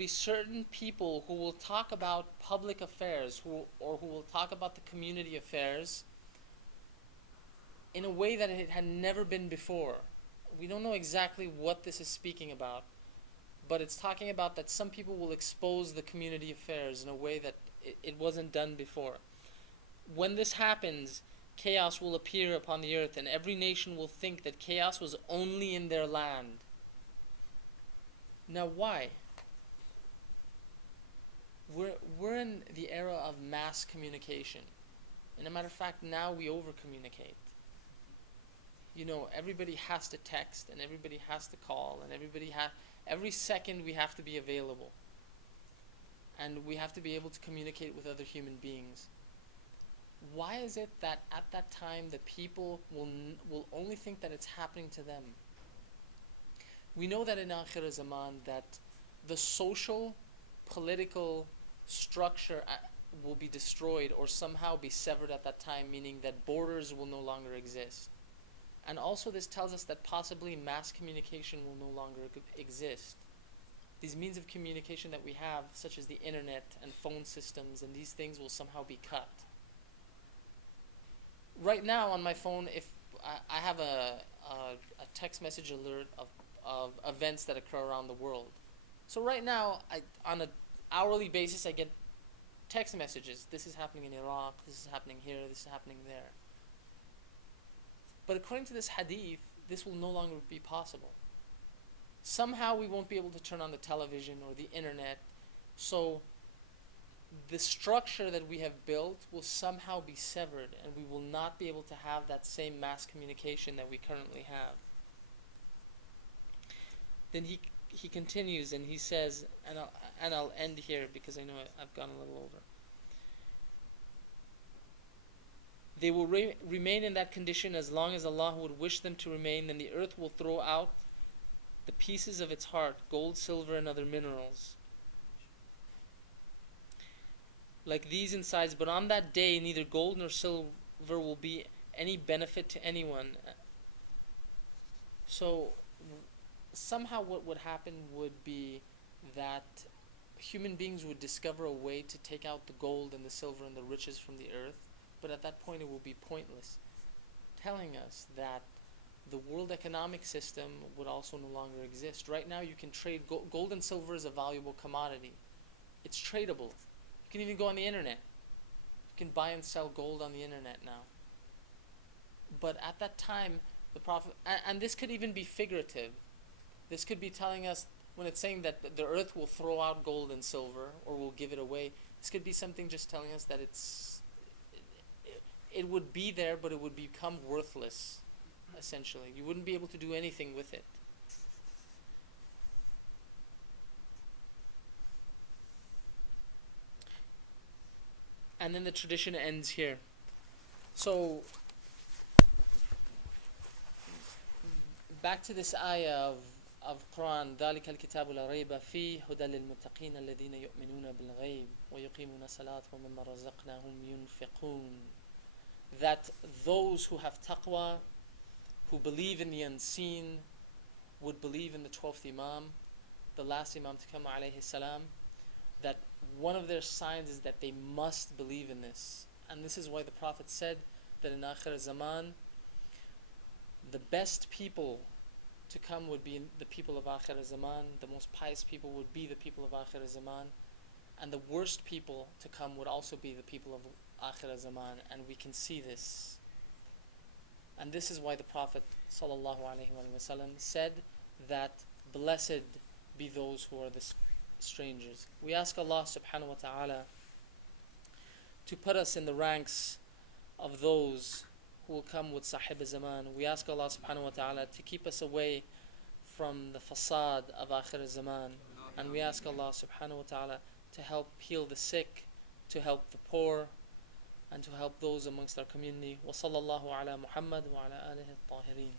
be certain people who will talk about public affairs, who will talk about the community affairs in a way that it had never been before. We don't know exactly what this is speaking about, but it's talking about that some people will expose the community affairs in a way that it wasn't done before. When this happens, chaos will appear upon the earth, and every nation will think that chaos was only in their land. Now, why? We're in the era of mass communication. And a matter of fact, now we over-communicate. You know, everybody has to text, and everybody has to call, and every second we have to be available. And we have to be able to communicate with other human beings. Why is it that at that time the people will only think that it's happening to them? We know that in Akhir Zaman that the social, political structure will be destroyed or somehow be severed at that time, meaning that borders will no longer exist. And also this tells us that possibly mass communication will no longer exist. These means of communication that we have, such as the internet and phone systems, and these things will somehow be cut. Right now on my phone, if I have a text message alert of events that occur around the world. So right now, on an hourly basis, I get text messages. This is happening in Iraq, this is happening here, this is happening there. But according to this hadith, this will no longer be possible. Somehow we won't be able to turn on the television or the internet, so the structure that we have built will somehow be severed, and we will not be able to have that same mass communication that we currently have. Then he continues and he says, and I'll end here because I know I've gone a little over. They will remain in that condition as long as Allah would wish them to remain. Then the earth will throw out the pieces of its heart, gold, silver, and other minerals, like these insides. But on that day, neither gold nor silver will be any benefit to anyone. So somehow what would happen would be that human beings would discover a way to take out the gold and the silver and the riches from the earth, but at that point it will be pointless, telling us that the world economic system would also no longer exist. Right now you can trade gold and silver is a valuable commodity. It's tradable. You can even go on the internet. You can buy and sell gold on the internet now. But at that time, the Prophet, and this could even be figurative. This could be telling us, when it's saying that the earth will throw out gold and silver or will give it away, this could be something just telling us that it would be there, but it would become worthless, essentially. You wouldn't be able to do anything with it. And then the tradition ends here. So, back to this ayah of Quran, ذَلِكَ الْكِتَابُ لَا رَيْبَ فِيهِ هُدًى لِلْمُتَّقِينَ الَّذِينَ يُؤْمِنُونَ بِالْغَيْبِ وَيُقِيمُونَ الصَّلَاةَ وَمِمَّا رَزَقْنَاهُمْ يُنْفِقُونَ. That those who have taqwa, who believe in the unseen, would believe in the 12th Imam, the last Imam to come, alayhi salam, that one of their signs is that they must believe in this. And this is why the Prophet said that in Akhir Zaman, the best people to come would be the people of Akhir Zaman, the most pious people would be the people of Akhir Zaman, and the worst people to come would also be the people of Akhir Zaman, and we can see this. And this is why the Prophet ﷺ said that blessed be those who are the strangers. We ask Allah subhanahu wa ta'ala to put us in the ranks of those who will come with Sahib Zaman. We ask Allah subhanahu wa ta'ala to keep us away from the fasad of Akhir Zaman. And we ask Allah subhanahu wa ta'ala to help heal the sick, to help the poor, and to help those amongst our community. Wa sallallahu ala Muhammad wa ala alihi at-tahirin.